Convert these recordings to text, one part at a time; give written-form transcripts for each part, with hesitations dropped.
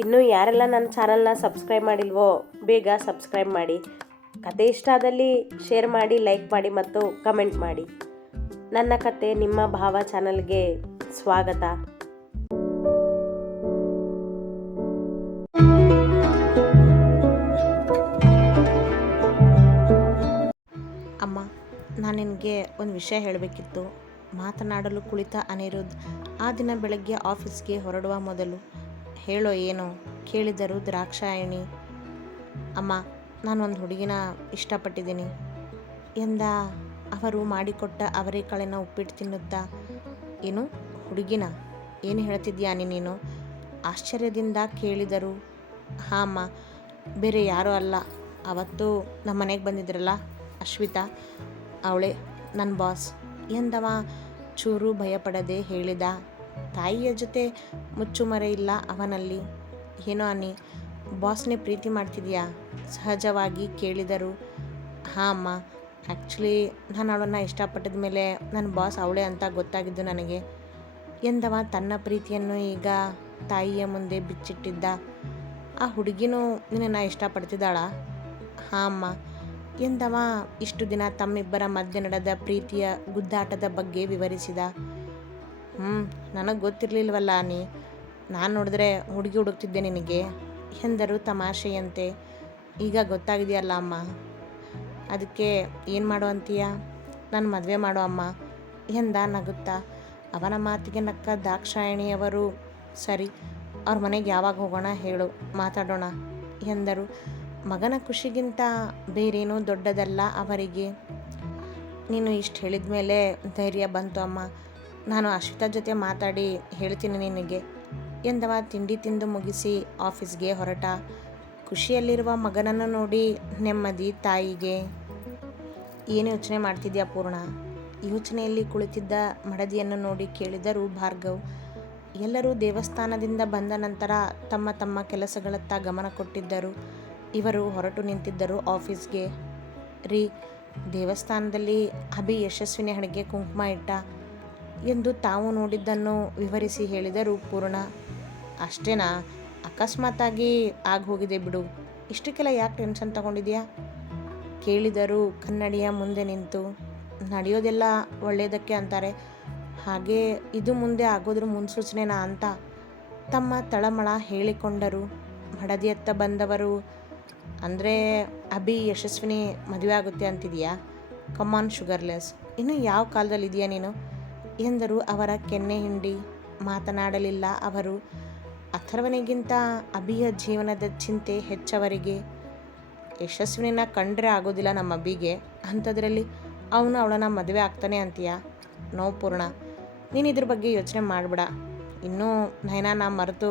ಇನ್ನೂ ಯಾರೆಲ್ಲ ನನ್ನ ಚಾನಲ್ನ ಸಬ್ಸ್ಕ್ರೈಬ್ ಮಾಡಿಲ್ವೋ ಬೇಗ ಸಬ್ಸ್ಕ್ರೈಬ್ ಮಾಡಿ. ಕತೆ ಇಷ್ಟ ಆದಲ್ಲಿ ಶೇರ್ ಮಾಡಿ, ಲೈಕ್ ಮಾಡಿ ಮತ್ತು ಕಮೆಂಟ್ ಮಾಡಿ. ನನ್ನ ಕತೆ ನಿಮ್ಮ ಭಾವ ಚಾನಲ್ಗೆ ಸ್ವಾಗತ. ಅಮ್ಮ, ನಾನು ನಿನಗೆ ಒಂದು ವಿಷಯ ಹೇಳಬೇಕಿತ್ತು. ಮಾತನಾಡಲು ಕುಳಿತ ಅನಿರುದ್ಧ್ ಆ ದಿನ ಬೆಳಗ್ಗೆ ಆಫೀಸ್ಗೆ ಹೊರಡುವ ಮೊದಲು, ಹೇಳೋ ಏನು ಕೇಳಿದರು ದ್ರಾಕ್ಷಾಯಣಿ. ಅಮ್ಮ, ನಾನು ಒಂದು ಹುಡುಗಿನ ಇಷ್ಟಪಟ್ಟಿದ್ದೀನಿ ಎಂದ ಅವರು ಮಾಡಿಕೊಟ್ಟ ಅವರೆಕಾಳಿನ ಉಪ್ಪಿಟ್ಟು ತಿನ್ನುತ್ತಾ. ಏನು ಹುಡುಗಿನ? ಏನು ಹೇಳ್ತಿದ್ಯಾ ನೀನು? ಆಶ್ಚರ್ಯದಿಂದ ಕೇಳಿದರು. ಹಾಂ ಅಮ್ಮ, ಬೇರೆ ಯಾರೂ ಅಲ್ಲ, ಅವತ್ತು ನಮ್ಮ ಮನೆಗೆ ಬಂದಿದ್ರಲ್ಲ ಅಶ್ವಿತಾ, ಅವಳೇ ನನ್ನ ಬಾಸ್ ಎಂದವ ಚೂರು ಭಯಪಡದೆ ಹೇಳಿದ. ತಾಯಿಯ ಜೊತೆ ಮುಚ್ಚುಮರೆ ಇಲ್ಲ ಅವನಲ್ಲಿ. ಏನೋ ಅನ್ನಿ, ಬಾಸ್ನೇ ಪ್ರೀತಿ ಮಾಡ್ತಿದ್ಯಾ? ಸಹಜವಾಗಿ ಕೇಳಿದರು. ಹಾಂ ಅಮ್ಮ, ಆ್ಯಕ್ಚುಲಿ ನಾನು ಅವಳನ್ನು ಇಷ್ಟಪಟ್ಟಿದ ಮೇಲೆ ನನ್ನ ಬಾಸ್ ಅವಳೇ ಅಂತ ಗೊತ್ತಾಗಿದ್ದು ನನಗೆ ಎಂದವ ತನ್ನ ಪ್ರೀತಿಯನ್ನು ಈಗ ತಾಯಿಯ ಮುಂದೆ ಬಿಚ್ಚಿಟ್ಟಿದ್ದ. ಆ ಹುಡುಗಿನೂ ನಿನ್ನನ್ನು ಇಷ್ಟಪಡ್ತಿದ್ದಾಳ? ಹಾಂ ಅಮ್ಮ ಎಂದವ ಇಷ್ಟು ದಿನ ತಮ್ಮಿಬ್ಬರ ಮಧ್ಯೆ ನಡೆದ ಪ್ರೀತಿಯ ಗುದ್ದಾಟದ ಬಗ್ಗೆ ವಿವರಿಸಿದ. ನನಗೆ ಗೊತ್ತಿರಲಿಲ್ವಲ್ಲ ನೀ, ನಾನು ನೋಡಿದ್ರೆ ಹುಡುಗಿ ಹುಡುಕ್ತಿದ್ದೆ ನಿನಗೆ ಎಂದರು ತಮಾಷೆಯಂತೆ. ಈಗ ಗೊತ್ತಾಗಿದೆಯಲ್ಲ ಅಮ್ಮ, ಅದಕ್ಕೆ ಏನು ಮಾಡೋ ಅಂತೀಯ? ನನ್ನ ಮದುವೆ ಮಾಡೋ ಅಮ್ಮ ಎಂದ ನಗುತ್ತಾ. ಅವನ ಮಾತಿಗೆ ನಕ್ಕ ದಾಕ್ಷಾಯಣಿಯವರು, ಸರಿ, ಅವ್ರ ಮನೆಗೆ ಯಾವಾಗ ಹೋಗೋಣ ಹೇಳು, ಮಾತಾಡೋಣ ಎಂದರು. ಮಗನ ಖುಷಿಗಿಂತ ಬೇರೇನೂ ದೊಡ್ಡದಲ್ಲ ಅವರಿಗೆ. ನೀನು ಇಷ್ಟು ಹೇಳಿದ ಮೇಲೆ ಧೈರ್ಯ ಬಂತು ಅಮ್ಮ. ನಾನು ಅಶ್ವಿತಾ ಜೊತೆ ಮಾತಾಡಿ ಹೇಳ್ತೀನಿ ನಿನಗೆ ಎಂದವ ತಿಂಡಿ ತಿಂದು ಮುಗಿಸಿ ಆಫೀಸ್ಗೆ ಹೊರಟ. ಖುಷಿಯಲ್ಲಿರುವ ಮಗನನ್ನು ನೋಡಿ ನೆಮ್ಮದಿ ತಾಯಿಗೆ. ಏನು ಯೋಚನೆ ಮಾಡ್ತಿದ್ಯಾ ಪೂರ್ಣ? ಯೋಚನೆಯಲ್ಲಿ ಕುಳಿತಿದ್ದ ಮಡದಿಯನ್ನು ನೋಡಿ ಕೇಳಿದರು ಭಾರ್ಗವ್. ಎಲ್ಲರೂ ದೇವಸ್ಥಾನದಿಂದ ಬಂದ ನಂತರ ತಮ್ಮ ತಮ್ಮ ಕೆಲಸಗಳತ್ತ ಗಮನ ಕೊಟ್ಟಿದ್ದರು. ಇವರು ಹೊರಟು ನಿಂತಿದ್ದರು ಆಫೀಸ್ಗೆ. ರೀ, ದೇವಸ್ಥಾನದಲ್ಲಿ ಅಭಿ ಯಶಸ್ವಿನಿ ಹಣೆಗೆ ಕುಂಕುಮ ಇಟ್ಟ ಎಂದು ತಾವು ನೋಡಿದ್ದನ್ನು ವಿವರಿಸಿ ಹೇಳಿದರು ಪೂರ್ಣ. ಅಷ್ಟೇನಾ? ಅಕಸ್ಮಾತಾಗಿ ಹೋಗಿದೆ ಬಿಡು, ಇಷ್ಟಕ್ಕೆಲ್ಲ ಯಾಕೆ ಟೆನ್ಷನ್ ತಗೊಂಡಿದ್ಯಾ ಕೇಳಿದರು ಕನ್ನಡಿಯ ಮುಂದೆ ನಿಂತು. ನಡೆಯೋದೆಲ್ಲ ಒಳ್ಳೆಯದಕ್ಕೆ ಅಂತಾರೆ, ಹಾಗೆ ಇದು ಮುಂದೆ ಆಗೋದ್ರ ಮುನ್ಸೂಚನೆನಾ ಅಂತ ತಮ್ಮ ತಳಮಳ ಹೇಳಿಕೊಂಡರು. ಮಡದಿಯತ್ತ ಬಂದವರು, ಅಂದರೆ ಅಭಿ ಯಶಸ್ವಿನಿ ಮದುವೆ ಆಗುತ್ತೆ ಅಂತಿದೆಯಾ? ಕಮಾನ್ ಶುಗರ್ಲೆಸ್, ಇನ್ನು ಯಾವ ಕಾಲದಲ್ಲಿ ಇದೆಯಾ ನೀನು ಎಂದರು ಅವರ ಕೆನ್ನೆ ಹಿಂಡಿ. ಮಾತನಾಡಲಿಲ್ಲ ಅವರು. ಅಥರ್ವನಿಗಿಂತ ಅಭಿಯ ಜೀವನದ ಚಿಂತೆ ಹೆಚ್ಚವರಿಗೆ. ಯಶಸ್ವಿನಿನ ಕಂಡ್ರೆ ಆಗೋದಿಲ್ಲ ನಮ್ಮ ಅಭಿಗೆ, ಅಂಥದ್ರಲ್ಲಿ ಅವನು ಅವಳನ್ನು ಮದುವೆ ಆಗ್ತಾನೆ ಅಂತೀಯಾ? ನೋ ಪೂರ್ಣ, ನೀನು ಇದ್ರ ಬಗ್ಗೆ ಯೋಚನೆ ಮಾಡಬೇಡ. ಇನ್ನೂ ನಯನ ಮರೆತು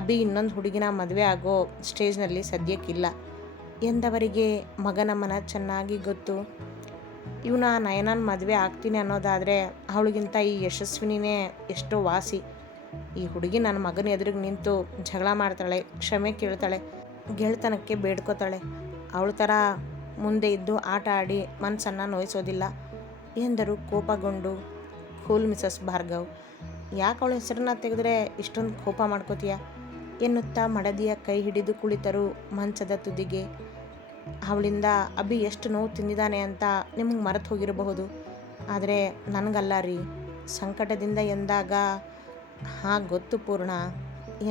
ಅಭಿ ಇನ್ನೊಂದು ಹುಡುಗಿನ ಮದುವೆ ಆಗೋ ಸ್ಟೇಜ್ನಲ್ಲಿ ಸದ್ಯಕ್ಕಿಲ್ಲ ಎಂದವರಿಗೆ ಮಗನ ಮನ ಚೆನ್ನಾಗಿ ಗೊತ್ತು. ಇವನ ನಯನನ ಮದುವೆ ಆಗ್ತೀನಿ ಅನ್ನೋದಾದರೆ ಅವಳಿಗಿಂತ ಈ ಯಶಸ್ವಿನಿನೇ ಎಷ್ಟೋ ವಾಸಿ. ಈ ಹುಡುಗಿ ನನ್ನ ಮಗನ ಎದುರಿಗೆ ನಿಂತು ಜಗಳ ಮಾಡ್ತಾಳೆ, ಕ್ಷಮೆ ಕೇಳ್ತಾಳೆ, ಗೆಳೆತನಕ್ಕೆ ಬೇಡ್ಕೋತಾಳೆ. ಅವಳ ಥರ ಮುಂದೆ ಇದ್ದು ಆಟ ಆಡಿ ಮನಸ್ಸನ್ನು ನೋಯಿಸೋದಿಲ್ಲ ಎಂದರು ಕೋಪಗೊಂಡು. ಕೂಲ್ ಮಿಸಸ್ ಭಾರ್ಗವ್, ಯಾಕೆ ಅವಳ ಹೆಸರನ್ನ ತೆಗೆದ್ರೆ ಇಷ್ಟೊಂದು ಕೋಪ ಮಾಡ್ಕೋತೀಯ ಎನ್ನುತ್ತಾ ಮಡದಿಯ ಕೈ ಹಿಡಿದು ಕುಳಿತರು ಮಂಚದ ತುದಿಗೆ. ಅವಳಿಂದ ಅಭಿ ಎಷ್ಟು ನೋವು ತಿಂದಿದ್ದಾನೆ ಅಂತ ನಿಮಗೆ ಮರೆತು ಹೋಗಿರಬಹುದು, ಆದರೆ ನನಗಲ್ಲ ರೀ. ಸಂಕಟದಿಂದ ಎಂದಾಗ, ಹಾಂ ಗೊತ್ತು ಪೂರ್ಣ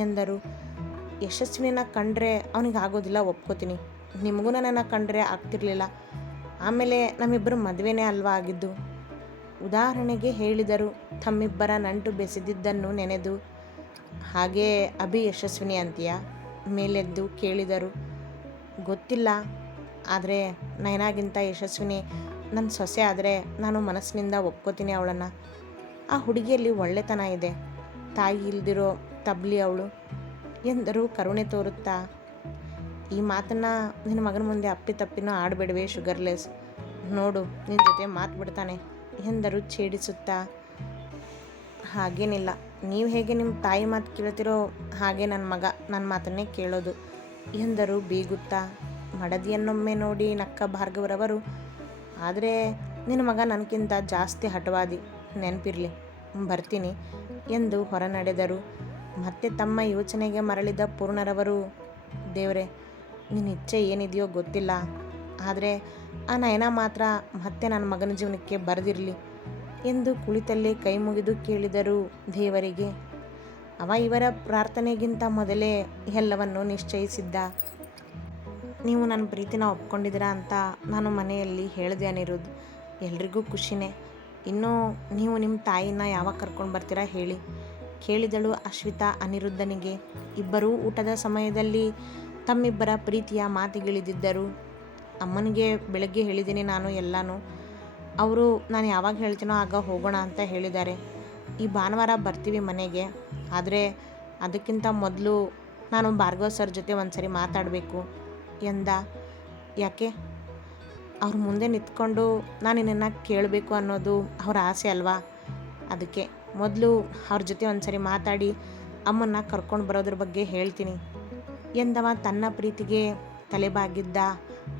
ಎಂದರು. ಯಶಸ್ವಿನ ಕಂಡ್ರೆ ಅವನಿಗೆ ಆಗೋದಿಲ್ಲ ಒಪ್ಕೋತೀನಿ, ನಿಮಗೂ ನನ್ನನ್ನು ಕಂಡ್ರೆ ಆಗ್ತಿರ್ಲಿಲ್ಲ. ಆಮೇಲೆ ನಮ್ಮಿಬ್ಬರು ಮದುವೆನೇ ಅಲ್ವಾ ಆಗಿದ್ದು. ಉದಾಹರಣೆಗೆ ಹೇಳಿದರು ತಮ್ಮಿಬ್ಬರ ನಂಟು ಬೆಸೆದಿದ್ದನ್ನು ನೆನೆದು. ಹಾಗೇ ಅಭಿ ಯಶಸ್ವಿನಿ ಅಂತೀಯಾ ಮೇಲೆದ್ದು ಕೇಳಿದರು. ಗೊತ್ತಿಲ್ಲ, ಆದರೆ ನಯನಾಗಿಂತ ಯಶಸ್ವಿನಿ ನನ್ನ ಸೊಸೆ ಆದರೆ ನಾನು ಮನಸ್ಸಿನಿಂದ ಒಪ್ಕೋತೀನಿ ಅವಳನ್ನು. ಆ ಹುಡುಗಿಯಲ್ಲಿ ಒಳ್ಳೆತನ ಇದೆ, ತಾಯಿ ಇಲ್ದಿರೋ ತಬ್ಲಿ ಅವಳು ಎಂದರು ಕರುಣೆ ತೋರುತ್ತಾ. ಈ ಮಾತನ್ನು ನಿನ್ನ ಮಗನ ಮುಂದೆ ಅಪ್ಪಿತಪ್ಪಿನೂ ಆಡಬೇಡವೇ ಶುಗರ್ಲೆಸ್, ನೋಡು ನಿನ್ನ ಜೊತೆ ಮಾತು ಬಿಡ್ತಾನೆ ಎಂದರು ಛೇಡಿಸುತ್ತಾ. ಹಾಗೇನಿಲ್ಲ, ನೀವು ಹೇಗೆ ನಿಮ್ಮ ತಾಯಿ ಮಾತು ಕೇಳ್ತಿರೋ ಹಾಗೆ ನನ್ನ ಮಗ ನನ್ನ ಮಾತನ್ನೇ ಕೇಳೋದು ಎಂದರು ಬೀಗುತ್ತಾ. ಮಡದಿಯನ್ನೊಮ್ಮೆ ನೋಡಿ ನಕ್ಕ ಭಾರ್ಗವರವರು, ಆದರೆ ನಿನ್ನ ಮಗ ನನಗಿಂತ ಜಾಸ್ತಿ ಹಠವಾದಿ, ನೆನಪಿರಲಿ, ಬರ್ತೀನಿ ಎಂದು ಹೊರ ನಡೆದರು. ಮತ್ತೆ ತಮ್ಮ ಯೋಚನೆಗೆ ಮರಳಿದ ಪೂರ್ಣರವರು, ದೇವರೇ, ನಿನ್ನ ಇಚ್ಛೆ ಏನಿದೆಯೋ ಗೊತ್ತಿಲ್ಲ, ಆದರೆ ಆ ನಯನ ಮಾತ್ರ ಮತ್ತೆ ನನ್ನ ಮಗನ ಜೀವನಕ್ಕೆ ಬರೆದಿರಲಿ ಎಂದು ಕುಳಿತಲ್ಲೇ ಕೈ ಮುಗಿದು ಕೇಳಿದರು ದೇವರಿಗೆ. ಅವ ಇವರ ಪ್ರಾರ್ಥನೆಗಿಂತ ಮೊದಲೇ ಎಲ್ಲವನ್ನು ನಿಶ್ಚಯಿಸಿದ್ದ. ನೀವು ನನ್ನ ಪ್ರೀತಿನ ಒಪ್ಕೊಂಡಿದ್ದೀರಾ ಅಂತ ನಾನು ಮನೆಯಲ್ಲಿ ಹೇಳಿದೆ ಅನಿರುದ್ಧ್. ಎಲ್ರಿಗೂ ಖುಷಿನೇ. ಇನ್ನು ನೀವು ನಿಮ್ಮ ತಾಯಿನ ಯಾವಾಗ ಕರ್ಕೊಂಡು ಬರ್ತೀರಾ ಹೇಳಿ, ಕೇಳಿದಳು ಅಶ್ವಿತಾ ಅನಿರುದ್ಧನಿಗೆ. ಇಬ್ಬರೂ ಊಟದ ಸಮಯದಲ್ಲಿ ತಮ್ಮಿಬ್ಬರ ಪ್ರೀತಿಯ ಮಾತಿಗಿಳಿದಿದ್ದರು. ಅಮ್ಮನಿಗೆ ಬೆಳಗ್ಗೆ ಹೇಳಿದ್ದೀನಿ ನಾನು ಎಲ್ಲನೂ. ಅವರು ನಾನು ಯಾವಾಗ ಹೇಳ್ತೀನೋ ಆಗ ಹೋಗೋಣ ಅಂತ ಹೇಳಿದ್ದಾರೆ. ಈ ಭಾನುವಾರ ಬರ್ತೀವಿ ಮನೆಗೆ. ಆದರೆ ಅದಕ್ಕಿಂತ ಮೊದಲು ನಾನು ಭಾರ್ಗವ್ ಸರ್ ಜೊತೆ ಒಂದ್ಸರಿ ಮಾತಾಡಬೇಕು ಎಂದ. ಯಾಕೆ? ಅವ್ರ ಮುಂದೆ ನಿಂತ್ಕೊಂಡು ನಾನು ನಿನ್ನನ್ನು ಕೇಳಬೇಕು ಅನ್ನೋದು ಅವರ ಆಸೆ ಅಲ್ವಾ? ಅದಕ್ಕೆ ಮೊದಲು ಅವ್ರ ಜೊತೆ ಒಂದ್ಸರಿ ಮಾತಾಡಿ ಅಮ್ಮನ್ನ ಕರ್ಕೊಂಡು ಬರೋದ್ರ ಬಗ್ಗೆ ಹೇಳ್ತೀನಿ ಎಂದವ ತನ್ನ ಪ್ರೀತಿಗೆ ತಲೆಬಾಗಿದ್ದ.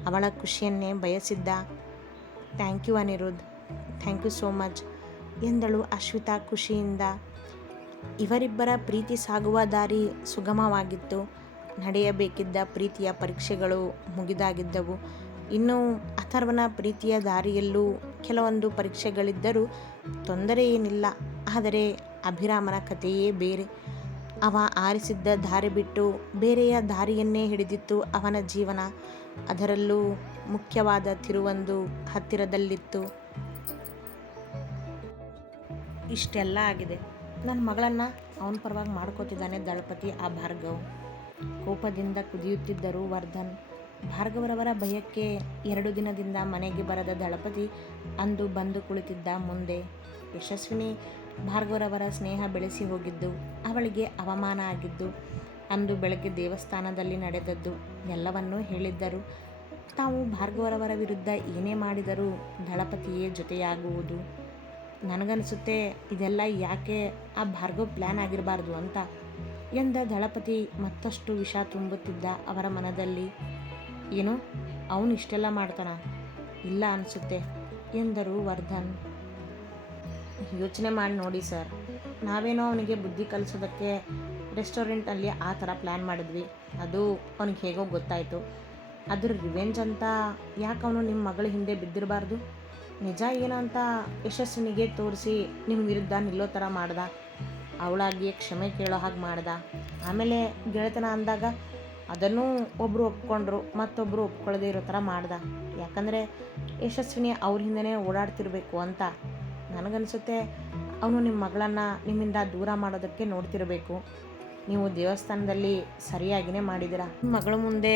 ಅವಳ ಖುಷಿಯನ್ನೇ ಬಯಸಿದ್ದ. Thank you Anirudh, thank you so much ಎಂದಳು ಅಶ್ವಿತಾ ಖುಷಿಯಿಂದ. ಇವರಿಬ್ಬರ ಪ್ರೀತಿ ಸಾಗುವ ದಾರಿ ಸುಗಮವಾಗಿತ್ತು. ನಡೆಯಬೇಕಿದ್ದ ಪ್ರೀತಿಯ ಪರೀಕ್ಷೆಗಳು ಮುಗಿದಾಗಿದ್ದವು. ಇನ್ನು ಅಥರ್ವನ ಪ್ರೀತಿಯ ದಾರಿಯಲ್ಲೂ ಕೆಲವೊಂದು ಪರೀಕ್ಷೆಗಳಿದ್ದರೂ ತೊಂದರೆ ಏನಿಲ್ಲ. ಆದರೆ ಅಭಿರಾಮನ ಕಥೆಯೇ ಬೇರೆ. ಅವ ಆರಿಸಿದ್ದ ದಾರಿ ಬಿಟ್ಟು ಬೇರೆಯ ದಾರಿಯನ್ನೇ ಹಿಡಿದಿತ್ತು ಅವನ ಜೀವನ. ಅದರಲ್ಲೂ ಮುಖ್ಯವಾದ ತಿರುವೊಂದು ಹತ್ತಿರದಲ್ಲಿತ್ತು. ಇಷ್ಟೆಲ್ಲ ಆಗಿದೆ. ನನ್ನ ಮಗಳನ್ನು ಅವನ ಪರವಾಗಿ ಮಾಡ್ಕೋತಿದ್ದಾನೆ ದಳಪತಿ ಆ ಭಾರ್ಗವ್. ಕೋಪದಿಂದ ಕುದಿಯುತ್ತಿದ್ದರು ವರ್ಧನ್. ಭಾರ್ಗವರವರ ಭಯಕ್ಕೆ 2 ದಿನದಿಂದ ಮನೆಗೆ ಬರದ ದಳಪತಿ ಅಂದು ಬಂದು ಕುಳಿತಿದ್ದ ಮುಂದೆ. ಯಶಸ್ವಿನಿ ಭಾರ್ಗವರವರ ಸ್ನೇಹ ಬೆಳೆಸಿ ಹೋಗಿದ್ದು ಅವಳಿಗೆ ಅವಮಾನ ಆಗಿದ್ದು ಅಂದು ಬೆಳಗ್ಗೆ ದೇವಸ್ಥಾನದಲ್ಲಿ ನಡೆದದ್ದು ಎಲ್ಲವನ್ನೂ ಹೇಳಿದ್ದರು. ತಾವು ಭಾರ್ಗವರವರ ವಿರುದ್ಧ ಏನೇ ಮಾಡಿದರೂ ದಳಪತಿಯೇ ಜೊತೆಯಾಗುವುದು. ನನಗನ್ನಿಸುತ್ತೆ ಇದೆಲ್ಲ ಯಾಕೆ ಆ ಭಾರ್ಗವ್ ಪ್ಲ್ಯಾನ್ ಆಗಿರಬಾರ್ದು ಅಂತ ಎಂದ ದಳಪತಿ ಮತ್ತಷ್ಟು ವಿಷ ತುಂಬುತ್ತಿದ್ದ ಅವರ ಮನದಲ್ಲಿ. ಏನು, ಅವನು ಇಷ್ಟೆಲ್ಲ ಮಾಡ್ತಾನ? ಇಲ್ಲ ಅನಿಸುತ್ತೆ ಎಂದರು ವರ್ಧನ್. ಯೋಚನೆ ಮಾಡಿ ನೋಡಿ ಸರ್, ನಾವೇನೋ ಅವನಿಗೆ ಬುದ್ಧಿ ಕಲಿಸೋದಕ್ಕೆ ರೆಸ್ಟೋರೆಂಟಲ್ಲಿ ಆ ಥರ ಪ್ಲ್ಯಾನ್ ಮಾಡಿದ್ವಿ. ಅದು ಅವನಿಗೆ ಹೇಗೋ ಗೊತ್ತಾಯಿತು. ಅದ್ರ ರಿವೆಂಜ್ ಅಂತ ಯಾಕೆ ಅವನು ನಿಮ್ಮ ಮಗಳ ಹಿಂದೆ ಬಿದ್ದಿರಬಾರ್ದು? ನಿಜ ಏನು ಅಂತ ಯಶಸ್ವಿನಿಗೆ ತೋರಿಸಿ ನಿಮ್ಮ ವಿರುದ್ಧ ನಿಲ್ಲೋ ಥರ ಮಾಡ್ದ. ಅವಳಾಗಿಯೇ ಕ್ಷಮೆ ಕೇಳೋ ಹಾಗೆ ಮಾಡ್ದ. ಆಮೇಲೆ ಗೆಳೆತನ ಅಂದಾಗ ಅದನ್ನೂ ಒಬ್ಬರು ಒಪ್ಕೊಂಡ್ರು, ಮತ್ತೊಬ್ಬರು ಒಪ್ಕೊಳ್ಳದೆ ಇರೋ ಥರ ಮಾಡ್ದ. ಯಾಕಂದರೆ ಯಶಸ್ವಿನಿ ಅವ್ರ ಹಿಂದೆನೇ ಓಡಾಡ್ತಿರ್ಬೇಕು ಅಂತ. ನನಗನ್ನಿಸುತ್ತೆ ಅವನು ನಿಮ್ಮ ಮಗಳನ್ನು ನಿಮ್ಮಿಂದ ದೂರ ಮಾಡೋದಕ್ಕೆ ನೋಡ್ತಿರಬೇಕು. ನೀವು ದೇವಸ್ಥಾನದಲ್ಲಿ ಸರಿಯಾಗಿಯೇ ಮಾಡಿದ್ದೀರಾ. ನಿಮ್ಮ ಮಗಳ ಮುಂದೆ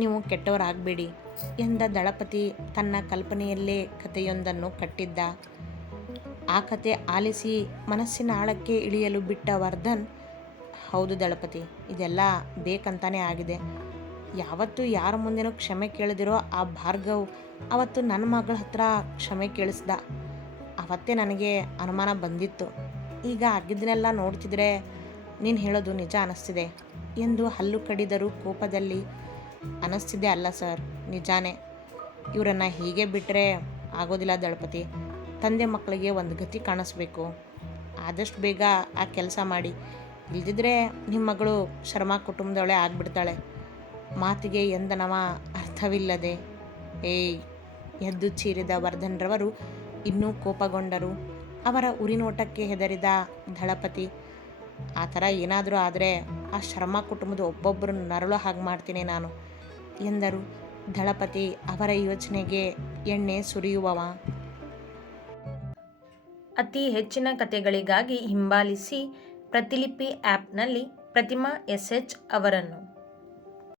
ನೀವು ಕೆಟ್ಟವರಾಗಬೇಡಿ ಎಂದ ದಳಪತಿ ತನ್ನ ಕಲ್ಪನೆಯಲ್ಲೇ ಕಥೆಯೊಂದನ್ನು ಕಟ್ಟಿದ್ದ. ಆ ಕತೆ ಆಲಿಸಿ ಮನಸ್ಸಿನ ಆಳಕ್ಕೆ ಇಳಿಯಲು ಬಿಟ್ಟ ವರ್ಧನ್, ಹೌದು ದಳಪತಿ, ಇದೆಲ್ಲ ಬೇಕಂತಾನೇ ಆಗಿದೆ. ಯಾವತ್ತೂ ಯಾರ ಮುಂದೆನೂ ಕ್ಷಮೆ ಕೇಳದಿರೋ ಆ ಭಾರ್ಗವ್ ಅವತ್ತು ನನ್ನ ಮಗಳ ಹತ್ರ ಕ್ಷಮೆ ಕೇಳಿಸ್ದ. ಅವತ್ತೇ ನನಗೆ ಅನುಮಾನ ಬಂದಿತ್ತು. ಈಗ ಆಗಿದ್ದನ್ನೆಲ್ಲ ನೋಡ್ತಿದ್ರೆ ನೀನು ಹೇಳೋದು ನಿಜ ಅನ್ನಿಸ್ತಿದೆ ಎಂದು ಹಲ್ಲು ಕಡಿದರು ಕೋಪದಲ್ಲಿ. ಅನ್ನಿಸ್ತಿದೆ ಅಲ್ಲ ಸರ್, ನಿಜಾನೇ. ಇವರನ್ನು ಹೀಗೆ ಬಿಟ್ಟರೆ ಆಗೋದಿಲ್ಲ ದಳಪತಿ. ತಂದೆ ಮಕ್ಕಳಿಗೆ ಒಂದು ಗತಿ ಕಾಣಿಸ್ಬೇಕು. ಆದಷ್ಟು ಬೇಗ ಆ ಕೆಲಸ ಮಾಡಿ. ಇಲ್ದಿದ್ರೆ ನಿಮ್ಮ ಮಗಳು ಶರ್ಮಾ ಕುಟುಂಬದವಳೆ ಆಗಿಬಿಡ್ತಾಳೆ. ಮಾತಿಗೆ ಎಂದನವ ಅರ್ಥವಿಲ್ಲದೆ. ಏಯ್, ಎದ್ದು ಚೀರಿದ ವರ್ಧನ್ರವರು ಇನ್ನೂ ಕೋಪಗೊಂಡರು. ಅವರ ಉರಿನೋಟಕ್ಕೆ ಹೆದರಿದ ದಳಪತಿ, ಆ ಥರ ಏನಾದರೂ ಆದರೆ ಆ ಶರ್ಮಾ ಕುಟುಂಬದ ಒಬ್ಬೊಬ್ಬರು ನರಳೋ ಹಾಗೆ ಮಾಡ್ತೀನಿ ನಾನು ಎಂದರು. ದಳಪತಿ ಅವರ ಯೋಚನೆಗೆ ಎಣ್ಣೆ ಸುರಿಯುವವ. ಅತಿ ಹೆಚ್ಚಿನ ಕಥೆಗಳಿಗಾಗಿ ಹಿಂಬಾಲಿಸಿ ಪ್ರತಿಲಿಪಿ ಆ್ಯಪ್ನಲ್ಲಿ ಪ್ರತಿಮಾ SH ಅವರನ್ನು.